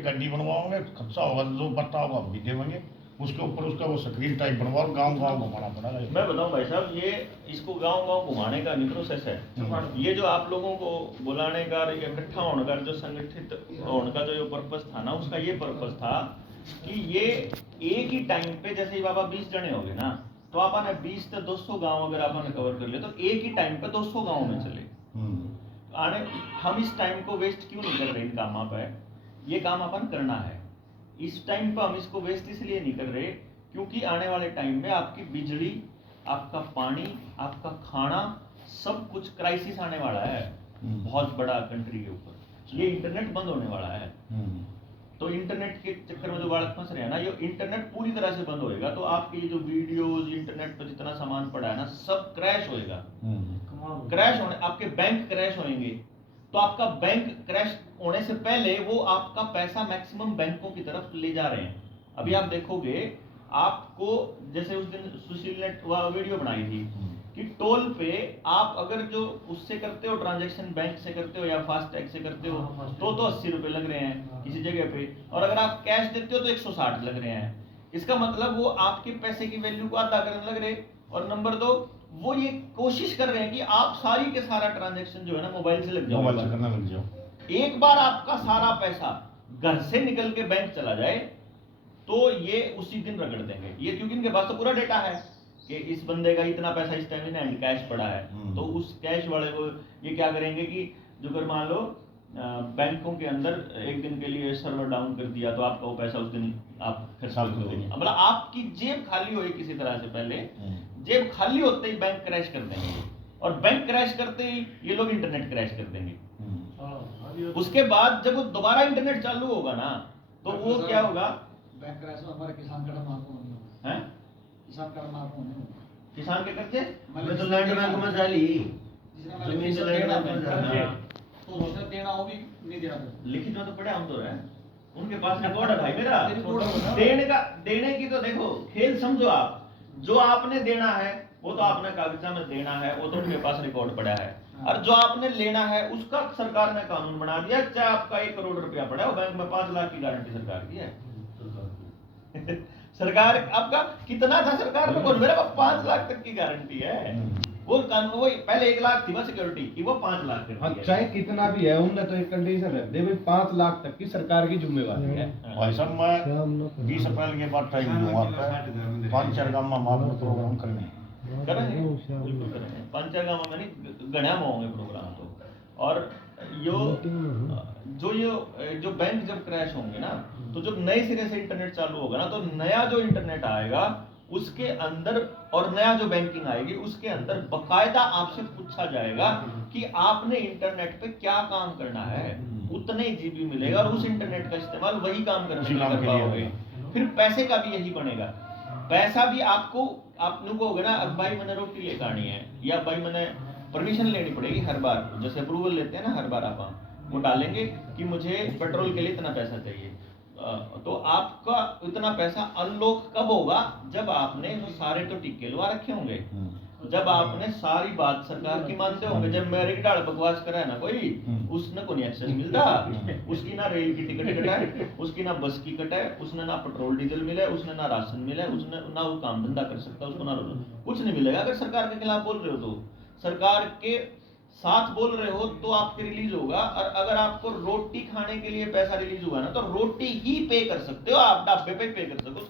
एक गड्डी बनवाओगे, खर्चा होगा जो पत्ता होगा हम भी देंगे, उसके ऊपर उसका वो स्क्रीन टाइप बनवाओ, गाँव गाँव घुमाना पड़ेगा। मैं बताऊं भाई साहब, ये इसको गांव गांव घुमाने का नहीं प्रोसेस है। ये जो आप लोगों को बुलाने का, इकट्ठा होने का, जो संगठित होने का जो पर्पस था ना, उसका ये पर्पस था कि ये एक ही टाइम पे, जैसे ही बाबा 20 जने हो गए ना, तो आपने 20 से 200 गांव अगर आपने कवर कर लिया, तो एक ही टाइम पे 200 गांव में चले आने। हम इस टाइम को वेस्ट क्यों नहीं कर रहे इन कामों पे? ये काम अपन करना है इस टाइम पर। हम इसको वेस्ट इसलिए नहीं कर रहे क्योंकि आने वाले टाइम में आपकी बिजली, आपका पानी, आपका खाना, सब कुछ क्राइसिस आने वाला है बहुत बड़ा कंट्री के ऊपर। ये इंटरनेट बंद होने वाला है। तो इंटरनेट के चक्कर में जो बालक फंस रहे हैं ना, ये इंटरनेट पूरी तरह से बंद होएगा तो आपके ये जो वीडियोस, इंटरनेट पर जितना सामान पड़ा है ना, सब क्रैश होएगा। क्रैश होने, आपके बैंक क्रैश होंगे। तो आपका बैंक क्रैश होने से पहले वो आपका पैसा मैक्सिमम बैंकों की तरफ ले जा रहे हैं। अभी आप देखोगे, आपको जैसे उस दिन सुशील ने वीडियो बनाई थी कि टोल पे आप अगर जो उससे करते हो ट्रांजैक्शन, बैंक से करते हो या फास्टैग से करते हो, तो 80 रुपए लग रहे हैं किसी जगह पे, और अगर आप कैश देते हो तो 160 लग रहे हैं। इसका मतलब वो आपके पैसे की वैल्यू को आधा करने लग रहे। और नंबर 2, वो ये कोशिश कर रहे हैं कि आप सारी के सारा ट्रांजैक्शन जो है ना मोबाइल से लग जाओ, मोबाइल से करना लग जाओ। एक बार आपका सारा पैसा घर से निकल के बैंक चला जाए तो ये उसी दिन रगड़ देंगे ये, क्योंकि इनके पास तो पूरा डेटा है कि इस बंदे का इतना पैसा इस टाइम में कैश पड़ा है। तो उस कैश वाले को ये क्या करेंगे कि जो अगर मान लो बैंकों के अंदर एक दिन के लिए सर्वर डाउन कर दिया, तो आपका वो पैसा उस दिन आप फिर साल कर देंगे। मतलब आपकी जेब खाली हुई किसी तरह से, पहले जेब खाली होते ही बैंक क्रैश कर देंगे, और बैंक क्रैश करते ही ये लोग इंटरनेट क्रैश कर देंगे। उसके बाद जब वो दोबारा इंटरनेट चालू होगा ना, तो वो क्या होगा, बैंक क्रैश में हमारे किसान का माफ होने हैं, किसान का माफ होने, किसान के कर्जे मैं तो लैंड बैंक में डाली जमीन से लैंड बैंक, तो उसने देना हो भी नहीं देना। लिखित में तो पढ़े हम तो रहे, उनके पास रिकॉर्ड है भाई मेरा देने की। तो देखो खेल समझो आप, जो आपने देना है वो तो आपने कागजा में देना है, वो तो उनके पास रिकॉर्ड पड़ा है। और जो आपने लेना है उसका सरकार ने कानून बना दिया, चाहे आपका 1 करोड़ रुपया पड़ा है, बैंक में 5 लाख की गारंटी सरकार की है। सरकार आपका कितना था, सरकार में मेरे पास 5 लाख तक की गारंटी है। वो कानून, वो पहले 1 लाख थी बस सिक्योरिटी की, वो 5 लाख कर दिया। चाहे कितना भी है, उनने तो एक कंडीशन रख दी, 5 लाख तक की सरकार की जिम्मेवारी है। भाई साहब मैं 20 अप्रैल के बाद टाइम दूंगा, 5-4 गांव में महापुर प्रोग्राम करने करेंगे, बिल्कुल करेंगे। 5-4 गांव में नहीं, गढ़िया में होंगे प्रोग्राम तो। और जो बैंक जब क्रैश होंगे ना, तो जब नए सिरे से इंटरनेट चालू होगा ना, तो नया जो इंटरनेट आएगा उसके अंदर, और नया जो बैंकिंग आएगी उसके अंदर बकायदा आपसे पूछा जाएगा कि आपने इंटरनेट पे क्या काम करना है, उतने जीबी मिलेगा, और उस इंटरनेट का इस्तेमाल वही काम करने के लिए कर पाओगे। फिर पैसे का भी यही बनेगा, पैसा भी आपको, आप लोगों को ना, अब भाई मैंने रोटी लेकर आनी है, या भाई मैंने परमिशन लेनी पड़ेगी हर बार, जैसे अप्रूवल लेते हैं ना हर बार, आप वो डालेंगे कि मुझे पेट्रोल के लिए इतना पैसा चाहिए, तो आपका इतना पैसा अनलॉक कब होगा, जब आपने वो सारे तो टिक्के लगा रखे होंगे, जब आपने सारी बात सरकार की मानते होंगे। जब मेरे की डाल बकवास करा है ना कोई, उसने को नहीं एक्सेस मिलता, उसकी ना रेल की टिकट कटाए, उसकी ना बस की कटाए, उसने ना पेट्रोल डीजल मिले, उसने ना राशन मिले, उसने ना वो काम धंधा कर सकता, उसको ना कुछ नहीं मिलेगा। अगर सरकार के खिलाफ बोल रहे हो तो, सरकार के साथ बोल रहे हो तो आपके रिलीज होगा। और अगर आपको रोटी खाने के लिए पैसा रिलीज हुआ ना, तो रोटी ही पे कर सकते हो आप, डब्बे पे कर सकते हो,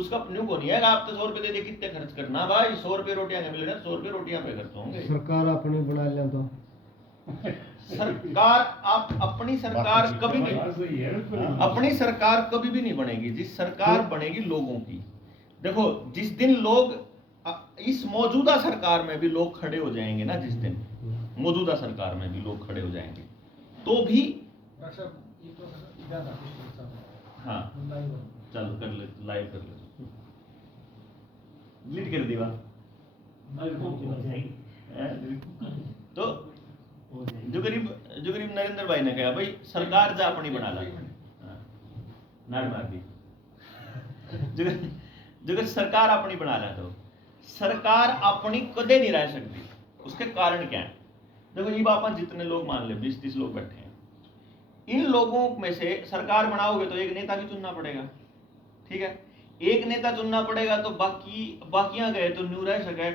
उसका न्यू को नहीं है आप तो 100 रुपए दे दे कितने खर्च करना भाई, 100 रुपए रोटियां मिल रहे हैं, 100 रुपए रोटियां पे खर्च होंगे। सरकार अपनी बना लिया तो सरकार, आप अपनी सरकार कभी नहीं, अपनी सरकार कभी भी नहीं बनेगी। जिस सरकार बनेगी लोगों की, देखो जिस दिन लोग, इस मौजूदा सरकार में भी लोग खड़े हो जाएंगे ना, जिस दिन मौजूदा सरकार में भी लोग खड़े हो जाएंगे, तो भी हाँ चलो कर ले, लाइव कर ले, डिलीट कर दिया तो जो गरीब नरेंद्र भाई ने कहा भाई सरकार जा अपनी बना ला, नाड़ मार दी, जो सरकार अपनी बना ला, तो सरकार अपनी कदे नहीं रह सकती। उसके कारण क्या है, देखो ये बापा जितने लोग मान ले 20-30 लोग बैठे हैं, इन लोगों में से सरकार बनाओगे तो एक नेता भी चुनना पड़ेगा, ठीक है। एक नेता चुनना पड़ेगा तो बाकियां गए तो न्यू रह सके,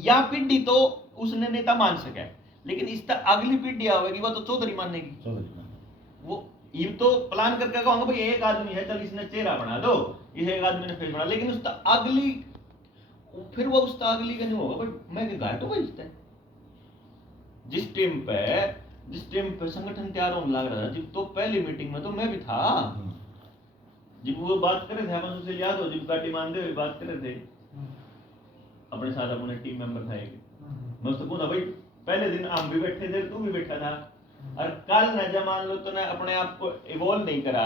या पीढ़ी तो उसने नेता मान सके, लेकिन इस तक अगली पीढ़ी आवेगी वो तो चौधरी मानेगी। वो ये तो प्लान करके कहूंगा भाई एक आदमी है, चल इसने चेहरा बना दो, इस एक आदमी ने फेस बना, लेकिन उसका अगली फिर वो उसका अगली का नहीं होगा भाई मैं गाय तो भाई जिस टाइम पे संगठन तैयार होने लग रहा था, जब तो पहली मीटिंग में तो मैं भी था, जब वो बात कर रहे थे अपन उसे याद हो, जब गाड़ी मानते हुए बात कर रहे थे अपने साथ, अपने टीम मेंबर था एक, मैं उससे पूछा भाई पहले दिन हम भी बैठे थे, तू भी बैठा था, और कल न जब मान लो तूने अपने आप को इवॉल्व नहीं करा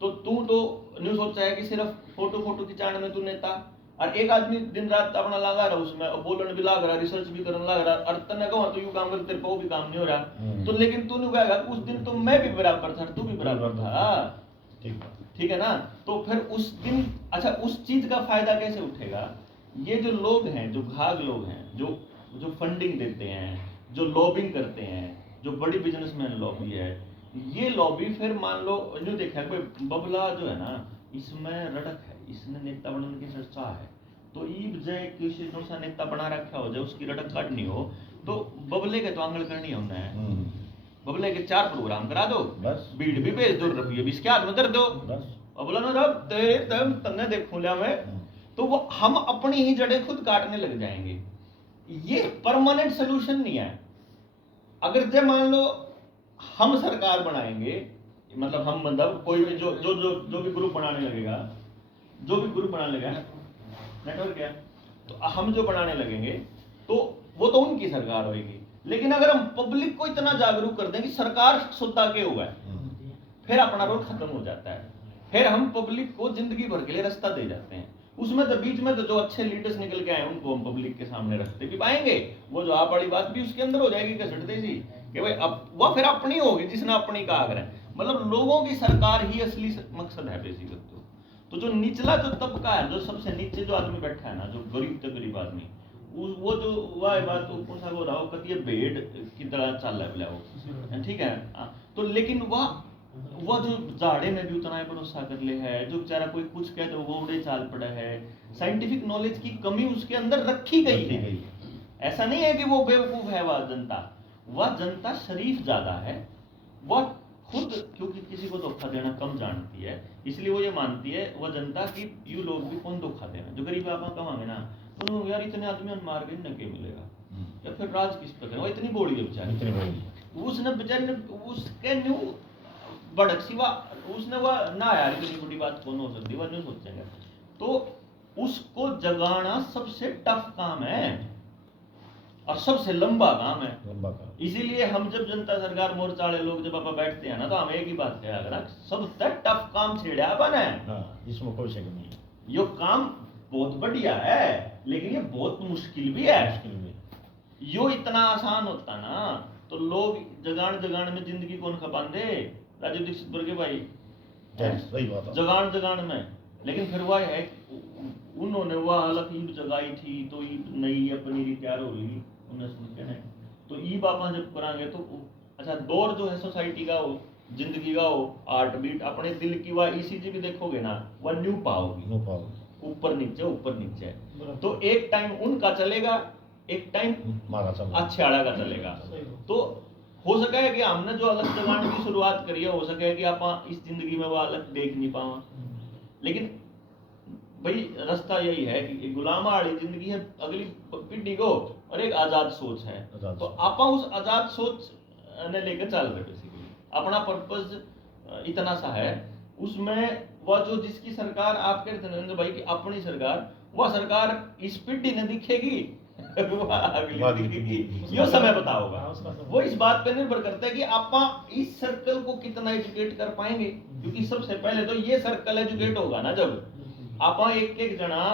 तो तू तो न्यू सोचा है कि सिर्फ फोटो खिंचाने में तू नेता, और एक आदमी दिन रात अपना लगा रहा उसमें, बोलने भी लग रहा, रिसर्च भी करने लग रहा, और तने कहा तो यू काम करते तेरे को भी काम नहीं हो रहा, तो लेकिन तूने कहेगा उस दिन तो मैं भी बराबर था, तू भी बराबर था, ठीक है ना। तो फिर उस दिन अच्छा उस चीज का फायदा कैसे उठेगा, ये जो लोग हैं, जो घाघ लोग हैं, जो फंडिंग देते हैं, जो लॉबिंग करते हैं, जो बड़ी बिजनेसमैन लॉबी है, ये लॉबी फिर मान लो जो देखा कोई बबला जो है ना, इसमें रड़क है, इसने नेता बनने की चर्चा है, तो ईब जय किसी सा नेता बना रखा हो जाए, उसकी रड़क काटनी हो तो बबले के तो आंगल करनी है उन्हें, बबले के 4 प्रोग्राम करा दो, बस बीड़ भी भेज दो, रुपये भी इसके हाथ में कर दो, बस बबला ना रब तेरे तन्ने देखूं लिया मैं, तो वो हम अपनी ही जड़ें खुद काटने लग जाएंगे। ये परमानेंट सोल्यूशन नहीं है। अगर जब मान लो हम सरकार बनाएंगे, मतलब कोई भी जो भी ग्रुप बनाने लगेगा, नेटवर्क क्या, तो हम जो बनाने लगेंगे तो वो तो उनकी सरकार होगी, लेकिन अगर हम पब्लिक को इतना जागरूक कर दें कि सरकार सुद्धा के हुआ है, फिर अपना रोल खत्म हो जाता है, फिर हम पब्लिक को जिंदगी भर के लिए रास्ता दे जाते हैं। उसमें तो बीच में तो जो अच्छे लीडर्स निकल के आए उनको हम पब्लिक के सामने रखते भी पाएंगे, वो जो आप वाली बात भी उसके अंदर हो जाएगी कसट देसी कि भाई अब वो फिर अपनी होगी जिसने अपनी का आग्रह है, मतलब लोगों की सरकार ही असली मकसद है बेसिकली। तो जो निचला जो तबका है, जो सबसे नीचे जो आदमी बैठा है ना, जो गरीब से गरीब आदमी, वो जो वह बात कौन सा हो रहा हो कभी भेड़ की तरह चल रहा है वो, ठीक है। तो लेकिन वह जो जाड़े में भी उतना भरोसा कर ले है, जो बेचारा कोई कुछ कहे तो वो उड़े चाल पड़ा है, साइंटिफिक नॉलेज की कमी उसके अंदर रखी गई है। ऐसा नहीं है कि वो बेवकूफ है, वह जनता शरीफ ज्यादा है, वह खुद क्योंकि किसी को धोखा देना कम जानती है, इसलिए वो ये मानती है वह जनता की यू लोग भी कौन धोखा देना, जो गरीब आप कमांगे ना तो यार इतने आदमी मार के न के मिलेगा, या फिर राज किस पर करें, वो इतनी बोली है बेचारी, उसने बेचारी ने उसके न्यू बड़क सिवा उसने वह ना यार इतनी बड़ी बात कौन हो सकती, वह नहीं सोचेंगे, तो उसको जगाना सबसे टफ काम है और सबसे लंबा काम है। इसीलिए हम जब जनता सरकार मोर्चा वाले लोग जब आप बैठते हैं ना, तो हम एक ही बात कहा अगर सबसे टफ काम छेड़ा बना है, इसमें कोई शक नहीं, यो काम बहुत बढ़िया है लेकिन ये बहुत मुश्किल भी है। यो इतना आसान होता ना तो लोग जगान में जिंदगी कौन खपाते, राजीव दीक्षित वर्गे भाई सही बात है, जगान में, लेकिन फिर वह है उन्होंने वह हालत ईब जगाई थी तो ईब नई अपनी तैयार हो रही उन्हें सुनते हैं, तो ईब आप जब कराएंगे तो अच्छा दौर जो है सोसाइटी का हो, जिंदगी का हो, हार्ट बीट अपने दिल की वह ईसीजी भी देखोगे ना, वह न्यू पाओगी, ऊपर नीचे, तो एक टाइम उनका चलेगा, एक टाइम अच्छे आड़ा का चलेगा। तो हो सके है कि हमने जो अलग जगाने की शुरुआत करी है, हो सके है कि आप इस जिंदगी में वो अलग देख नहीं पावा, लेकिन भाई रास्ता यही है कि गुलामा वाली जिंदगी है अगली पीढ़ी को, और एक आजाद सोच है, तो आप उस आजाद सोच ने लेकर चल रहे बेसिकली, अपना पर्पस इतना सा है उसमें, वह जो जिसकी सरकार आप कहते हैं नरेंद्र भाई की अपनी सरकार, वह सरकार इस पीढ़ी ने दिखेगी यो समय बताओगा, वो इस बात पे निर्भर करता है कि आप इस सर्कल को कितना एजुकेट कर पाएंगे, क्योंकि सबसे पहले तो ये सर्कल एजुकेट होगा ना, जब आप एक जना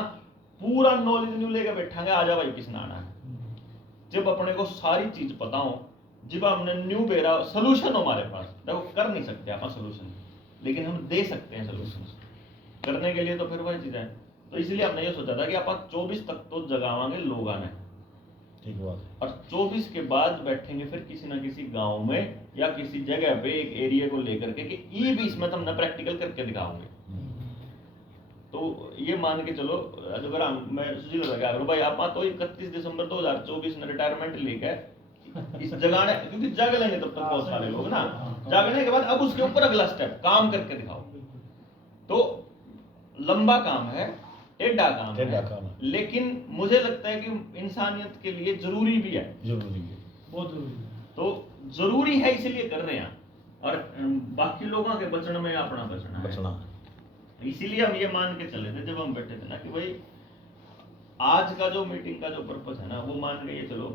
पूरा नॉलेज न्यू लेकर बैठांगे, आजा भाई किसने आना है, जब अपने को सारी चीज पता हो, जब हमने न्यू बेरा सोल्यूशन हमारे पास, देखो कर नहीं सकते आप सोल्यूशन, लेकिन हम दे सकते हैं सोल्यूशन करने के लिए, तो फिर वही चीज है। तो इसलिए हमने ये सोचा था कि आप 24 तक तो जगावांगे लोग आने, ठीक बात है। और 24 के बाद बैठेंगे फिर किसी ना किसी गांव में या किसी जगह पे एक एरिया को लेकर के कि ये भी इसमें तुम ना प्रैक्टिकल करके दिखाओगे। तो ये मान के चलो अगर मैं सुशील लगा भाई आप तो 31 दिसंबर 2024 में रिटायरमेंट लेकर इस जगाने, क्योंकि जग लेंगे तब तक बहुत सारे लोग ना, जागने के बाद अब उसके ऊपर अगला स्टेप काम करके दिखाओ। तो लंबा काम है, टेढ़ा काम है, लेकिन मुझे लगता है कि इंसानियत के लिए जरूरी भी है, जरूरी है, बहुत जरूरी है। तो जरूरी है इसलिए कर रहे हैं। और बाकी लोगों के बचने में अपना बचना है। इसीलिए हम ये मान के चले थे जब हम बैठे थे ना कि भाई आज का जो मीटिंग का जो पर्पस है ना, वो मान के ये चलो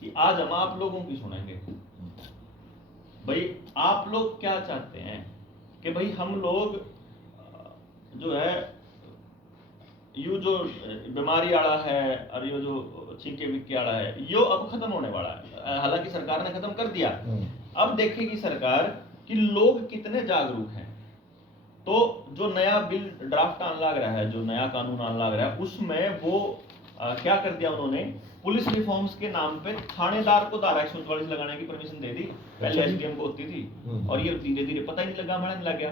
कि आज हम आप लोगों की सुनेंगे। भाई आप लोग क्या चाहते हैं कि भाई हम लोग जो है यो जो बीमारी आड़ा है और ये जो छींके बिक्के आड़ा है यो अब खत्म होने वाला है। हालांकि सरकार ने खत्म कर दिया, अब देखेगी सरकार कि लोग कितने जागरूक हैं। तो जो नया बिल ड्राफ्ट आने लग रहा है, जो नया कानून आने लग रहा है, उसमें वो क्या कर दिया उन्होंने, पुलिस रिफॉर्म्स के नाम पे थानेदार को धारा 144 लगाने की परमिशन दे दी। पहले एसडीएम को होती थी और ये धीरे धीरे पता ही नहीं लगा, मरने लग गया,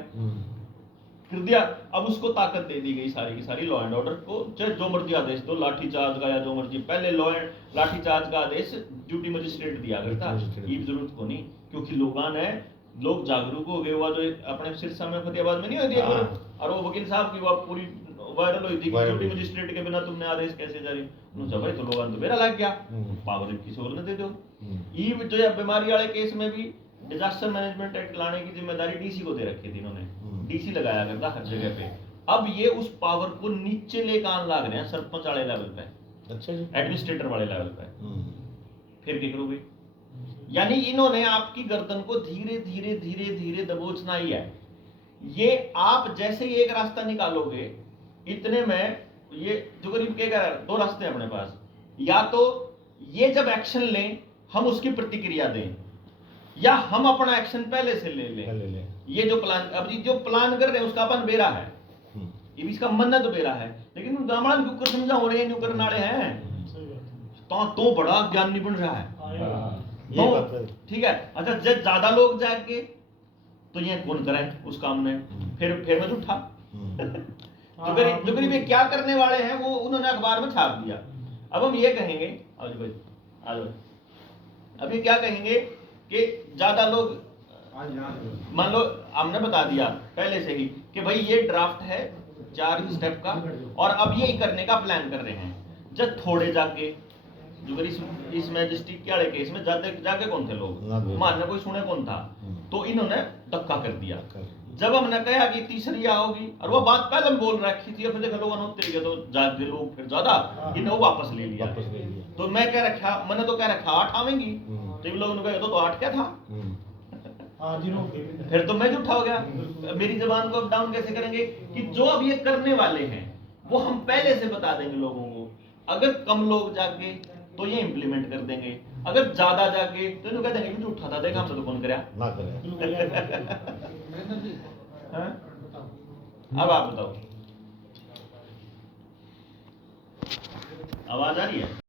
कर दिया। अब उसको ताकत दे दी गई सारी की सारी लॉ एंड ऑर्डर को, चाहे जो मर्जी आदेश दो, लाठी चार्ज का या जो मर्जी। पहले लाठी चार्ज का आदेश ड्यूटी मजिस्ट्रेट दिया करता, ये जरूरत को नहीं, क्योंकि लोग जागरूक हो गए। हुआ जो अपने सिरसा में फतेहाबाद में नहीं होती है, और वो वकील साहब की वो पूरी वायरल हुई थी कि ड्यूटी मजिस्ट्रेट के बिना तुमने आदेश कैसे जारी। उन्होंने भाई तो लोगों तो मेरा लग गया, पावर किसी और ने दे दो। ये जो बीमारी वाले केस में भी डिजास्टर मैनेजमेंट एक्ट लाने की जिम्मेदारी डीसी को दे रखी थी इन्होंने, डीसी लगाया करता हर जगह पे। अब ये उस पावर को नीचे लेकर आने लग रहे हैं, सरपंच वाले लेवल पे, अच्छा जी, एडमिनिस्ट्रेटर वाले लेवल पे। फिर क्या करोगे? यानी इन्होंने आपकी गर्दन को धीरे धीरे धीरे धीरे दबोचना ही है। ये आप जैसे ही एक रास्ता निकालोगे, इतने में ये जो गरीब के दो रास्ते हैं अपने पास, या तो ये जब एक्शन लें हम उसकी प्रतिक्रिया दें, या हम अपना एक्शन पहले से ले लें। ये जो प्लान अब जो प्लान कर रहे हैं उसका अपन बेरा है, ये भी इसका मन तो बेरा है, लेकिन दामन क्यों कर समझा हो रहे हैं, करने वाले हैं तो बड़ा ज्ञान नहीं बन रहा है। तो ठीक है, अच्छा जब ज्यादा लोग जाएंगे तो ये कौन करें उस काम में, फिर मैं झूठा। जो गरीब ये क्या करने वाले हैं वो उन्होंने अखबार में छाप दिया। अब हम ये कहेंगे, अब ये क्या कहेंगे कि ज्यादा लोग, मान लो हमने बता दिया पहले से ही कि भाई ये ड्राफ्ट है 4 स्टेप का, और अब ये करने का प्लान कर रहे हैं। जब थोड़े जाके जो इस मैजिस्ट्रेट के वाले केस में जाके कौन थे लोग, मानने कोई सुने कौन था, तो इन्होंने धक्का कर दिया। जब हमने कहा कि तीसरी आओगी, और वो बात पहले हम बोल रखी थी, फिर देखा लोगों ने तो जाके लोग फिर ज्यादा इन्हें वापस ले लिया। तो मैं कह रखा, मैंने तो कह रखा 8 आवेंगी, तो इन लोगों ने कहा तो 8 क्या था, फिर तो मैं झूठा हो गया। मेरी जबान को अप डाउन कैसे करेंगे कि जो अब ये करने वाले हैं वो हम पहले से बता देंगे लोगों को। अगर कम लोग जाके तो ये इंप्लीमेंट कर देंगे, अगर ज्यादा जाके तो इन्होंने कह देंगे झूठा था, देखा हमसे तो कौन कराया ना करे। अब आप बताओ, आवाज आ रही है?